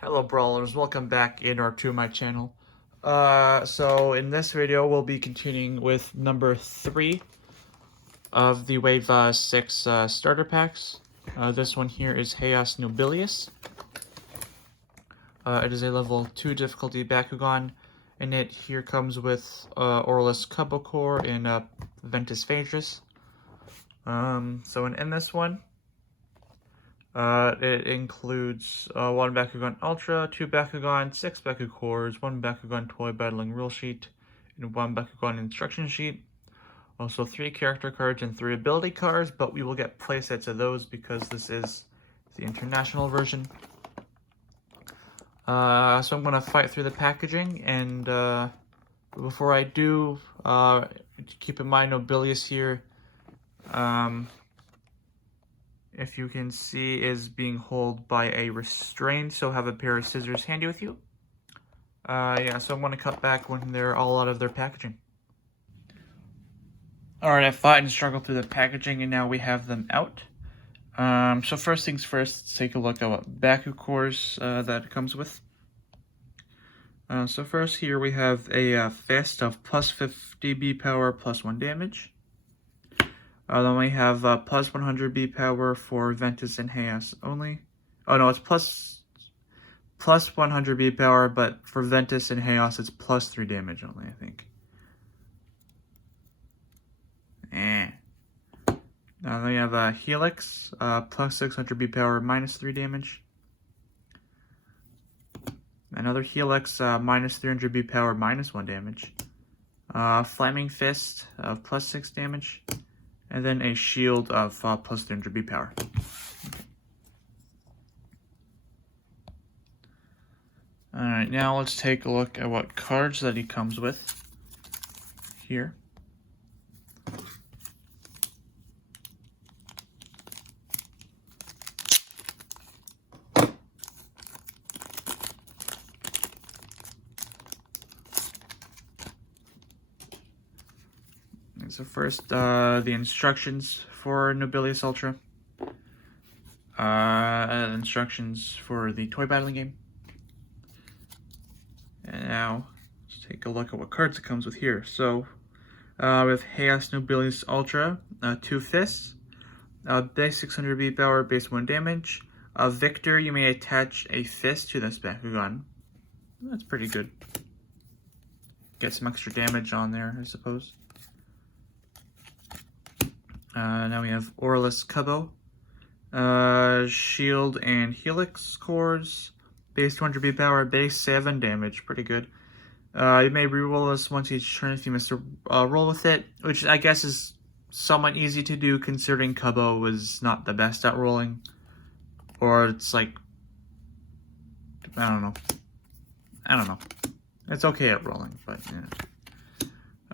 Hello brawlers, welcome back in or to my channel. So in this video we'll be continuing with number 3 of the Wave 6 starter packs. This one here is Haos Nobillius. It is a level 2 difficulty Bakugan, and it here comes with Haos Nobillius and Ventus Phaedrus. So in this one, it includes 1 Bakugan Ultra, 2 Bakugan, 6 BakuCores, 1 Bakugan Toy Battling Rule Sheet, and 1 Bakugan Instruction Sheet. Also 3 character cards and 3 ability cards, but we will get playsets of those because this is the international version. So I'm going to fight through the packaging, and before I do, keep in mind Nobilius here, if you can see, is being held by a restraint, so have a pair of scissors handy with you. Yeah, so I'm going to cut back when they're all out of their packaging. Alright, I fought and struggled through the packaging, and now we have them out. So first things first, let's take a look at what BakuCores that it comes with. So first here we have a fist of plus 50 B power, plus 1 damage. Then we have plus 100 B power for Ventus and Haos only. Oh no, it's plus 100 B power, but for Ventus and Haos it's plus 3 damage only, I think. Now we have a Helix, plus 600 B power, minus 3 damage. Another Helix, minus 300 B power, minus 1 damage. Flaming Fist of plus 6 damage. And then a shield of plus 300 B power. Alright, now let's take a look at what cards that he comes with here. So first, the instructions for Nobilius Ultra. Instructions for the toy battling game. And now, let's take a look at what cards it comes with here. So, with Haos Nobillius Ultra, 2 fists, base 600 B power, base 1 damage. Victor, you may attach a fist to this Bakugan. That's pretty good. Get some extra damage on there, I suppose. Now we have Haos Nobillius, Shield and Helix cores, base 200 B power, base 7 damage, pretty good. You may reroll this once each turn if you miss a roll with it, which I guess is somewhat easy to do considering Kubo was not the best at rolling. Or it's like, I don't know. It's okay at rolling, but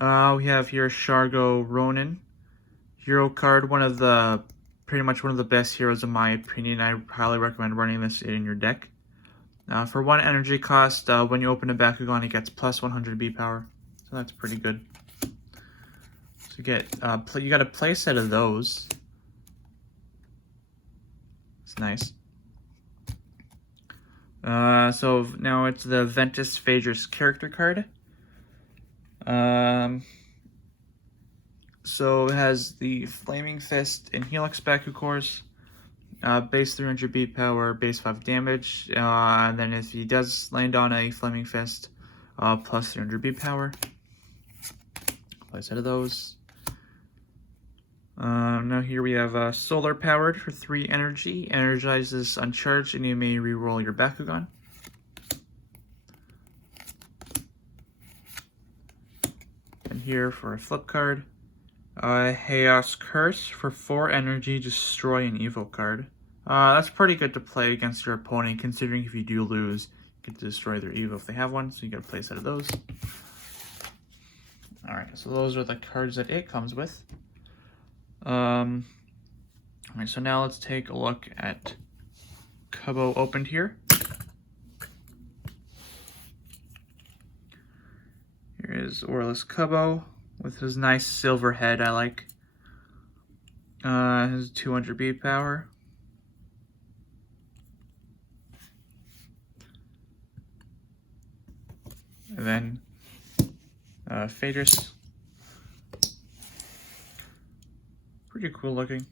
yeah. We have here Shargo Ronin. Hero card, pretty much one of the best heroes in my opinion. I highly recommend running this in your deck. For 1 energy cost, when you open a Bakugan, it gets plus 100 B power, so that's pretty good. So you get you got a play set of those. It's nice. So now it's the Ventus Phaedrus character card. So it has the Flaming Fist and Helix BakuCores, base 300 B power, base 5 damage, and then if he does land on a Flaming Fist, plus 300 B power. Play a set of those. Now here we have Solar Powered for 3 energy, energizes uncharged, and you may reroll your Bakugan. And here for a flip card. Haos Curse for 4 energy, destroy an evil card. That's pretty good to play against your opponent, considering if you do lose, you get to destroy their evil if they have one, so you get to play a set of those. Alright, so those are the cards that it comes with. Alright, so now let's take a look at Kubo opened here. Here is Haos Nobillius with his nice silver head, I like. His 200 B power. And then Phaedrus. Pretty cool looking.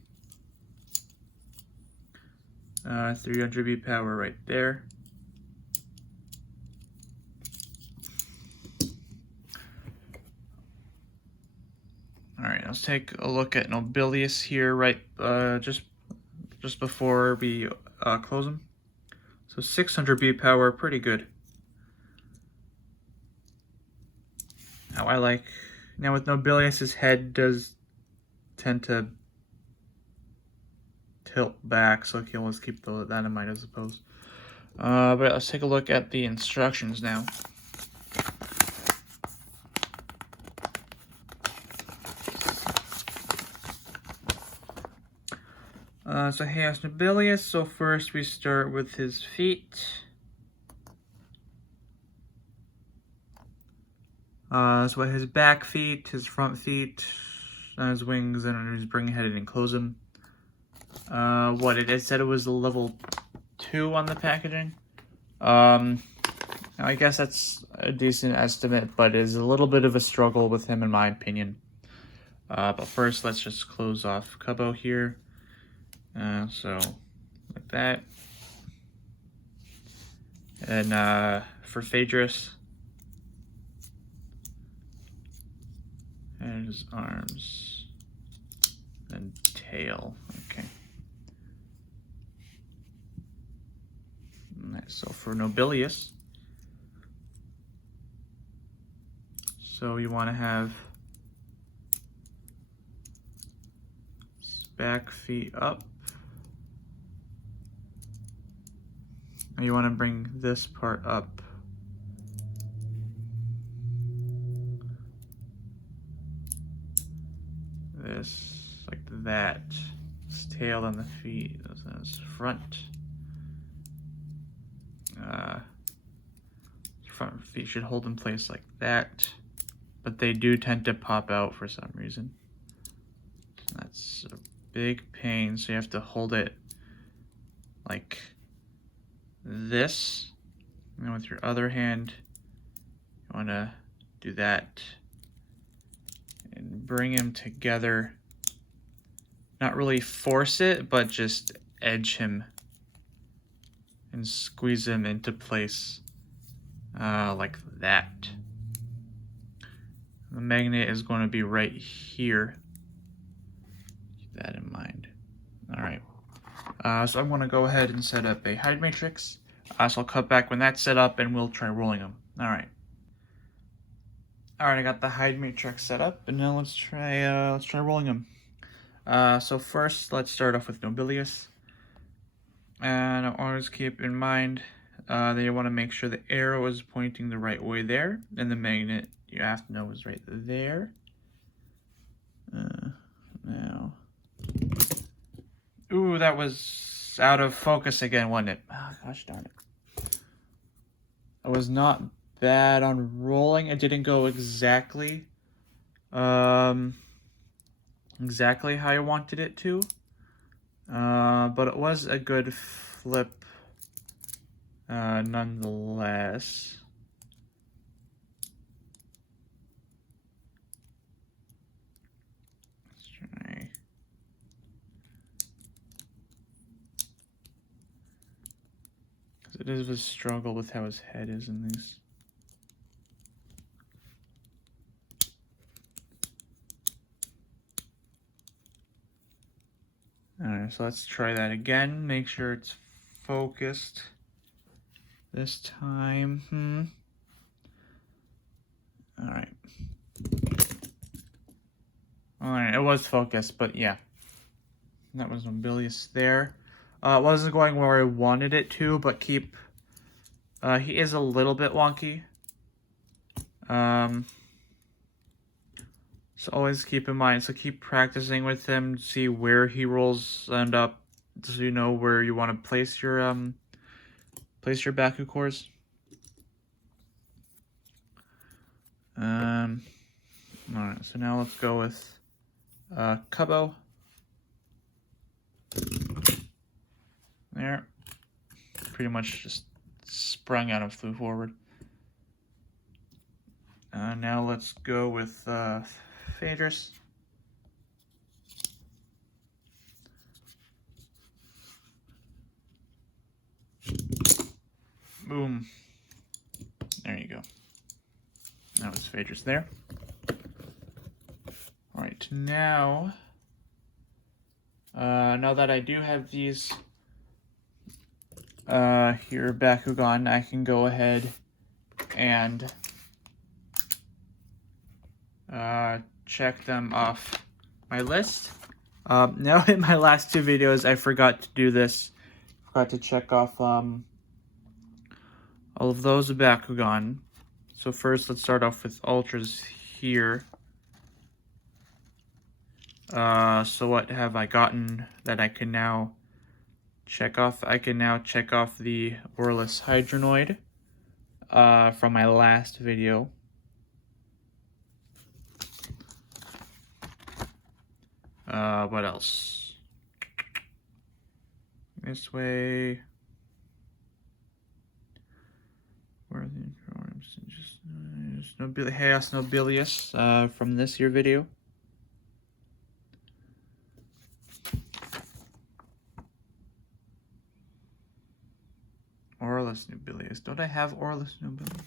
300 B power right there. Alright, let's take a look at Nobillius here, right, just before we close him. So 600 B power, pretty good. Now with Nobillius, his head does tend to tilt back, so okay, let's keep that in mind, I suppose. But let's take a look at the instructions now. So Haos Nobillius, so first we start with his feet. So his back feet, his front feet, his wings, and his bring head and close him. It said it was a level 2 on the packaging. I guess that's a decent estimate, but it is a little bit of a struggle with him in my opinion. But first, let's just close off Cubbo here. So, like that. And for Phaedrus, and his arms, and tail. Okay. Nice. So for Nobillius, so you want to have his back feet up. And you want to bring this part up. This, like that. His tail on the feet, his front. Front feet should hold in place like that, but they do tend to pop out for some reason. So that's a big pain, so you have to hold it like this, and then with your other hand, you want to do that and bring them together. Not really force it, but just edge him and squeeze him into place like that. The magnet is going to be right here. Keep that in mind. Alright. So I'm going to go ahead and set up a hide matrix. So I'll cut back when that's set up and we'll try rolling them. Alright. Alright, I got the hide matrix set up, and now let's try rolling them. So first, let's start off with Nobillius. And always keep in mind that you want to make sure the arrow is pointing the right way there, and the magnet, you have to know, is right there. Now, ooh, that was out of focus again, wasn't it? Oh, gosh darn it. I was not bad on rolling. It didn't go exactly exactly how I wanted it to. But it was a good flip nonetheless. Let's try. Because it is a struggle with how his head is in these. Alright, so let's try that again. Make sure it's focused this time. Alright. Alright, it was focused, but yeah. That was Nobillius there. It wasn't going where I wanted it to, but keep... he is a little bit wonky. So always keep in mind, so keep practicing with him, see where he rolls end up, so you know where you want to place your BakuCores. Alright, so now let's go with Cubbo. There. Pretty much just sprung out and flew forward. Now let's go with Phaedrus. Boom. There you go. That was Phaedrus there. Alright, now that I do have these here Bakugan, I can go ahead and check them off my list. Now in my last two videos, I forgot to do this. Forgot to check off all of those Bakugan. So first, let's start off with Ultras here. So what have I gotten that I can now check off? I can now check off the Aurelus Hydronoid from my last video. What else? This way. Where are the arms? Just Haos Nobillius from this year video. Aurelus Nobillius. Don't I have Aurelus Nobillius?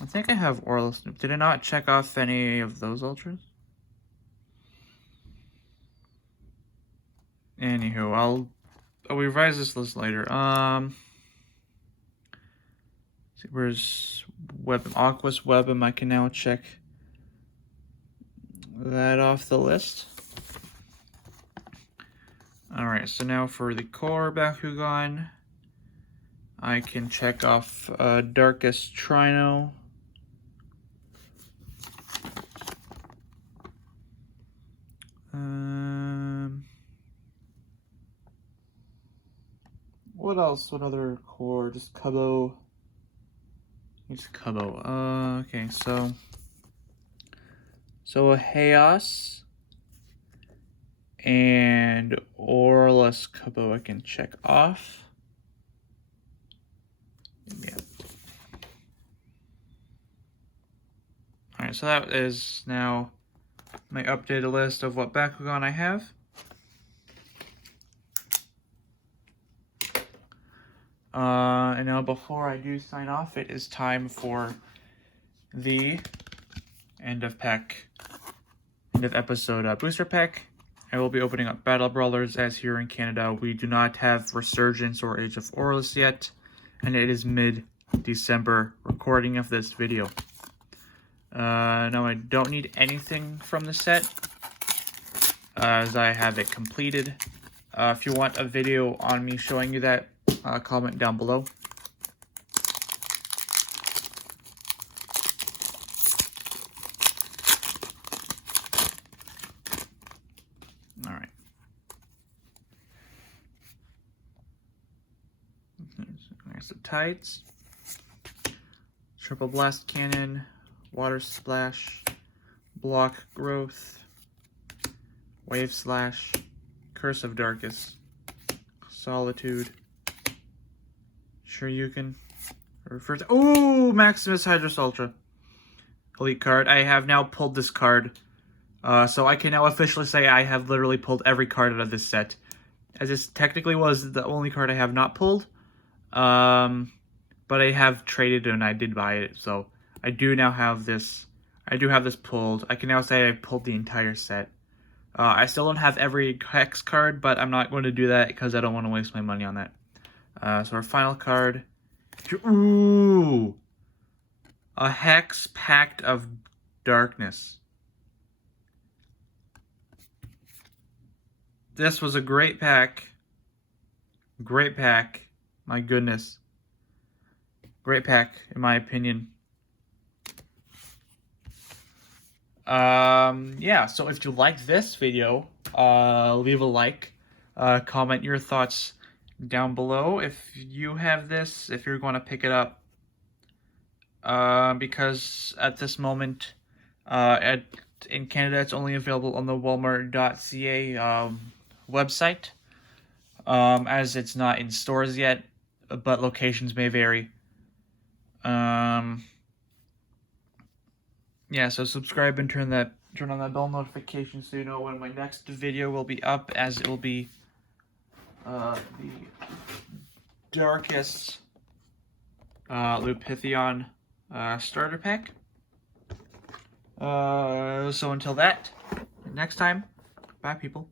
I think I have Aurelus. Did I not check off any of those ultras? Anywho, I'll revise this list later. See, where's Webm? Aquas Webm. I can now check that off the list. Alright, so now for the core Bakugan, I can check off Darkest Trino. What else? What other core? Just Kubo. Just Kubo. Okay, so a Haos and Aurelus Kubo I can check off. Yeah. Alright, so that is now my updated list of what Bakugan I have. And now before I do sign off, it is time for the end of episode booster pack. I will be opening up Battle Brawlers, as here in Canada we do not have Resurgence or Age of Aurelus yet, and it is mid-December recording of this video. Now I don't need anything from the set, as I have it completed. If you want a video on me showing you that, comment down below. Alright. There's the tights. Triple Blast Cannon, Water Splash, Block Growth, Wave Slash, Curse of Darkest, Solitude, Shoryuken, ooh, Maximus Hydrus Ultra. Elite card. I have now pulled this card. So I can now officially say I have literally pulled every card out of this set. As this technically was the only card I have not pulled. But I have traded and I did buy it. So I do now have this. I do have this pulled. I can now say I pulled the entire set. I still don't have every Hex card, but I'm not going to do that because I don't want to waste my money on that. So our final card. Ooh! A Hex Pact of Darkness. This was a great pack. Great pack. My goodness. Great pack, in my opinion. Yeah, so if you like this video, leave a like. Comment your thoughts down below if you have this, if you're going to pick it up. Because at this moment, in Canada, it's only available on the Walmart.ca website, as it's not in stores yet. but locations may vary. Yeah, so subscribe and turn on that bell notification so you know when my next video will be up, as it will be the darkest Lupithion starter pack. So until next time, bye people.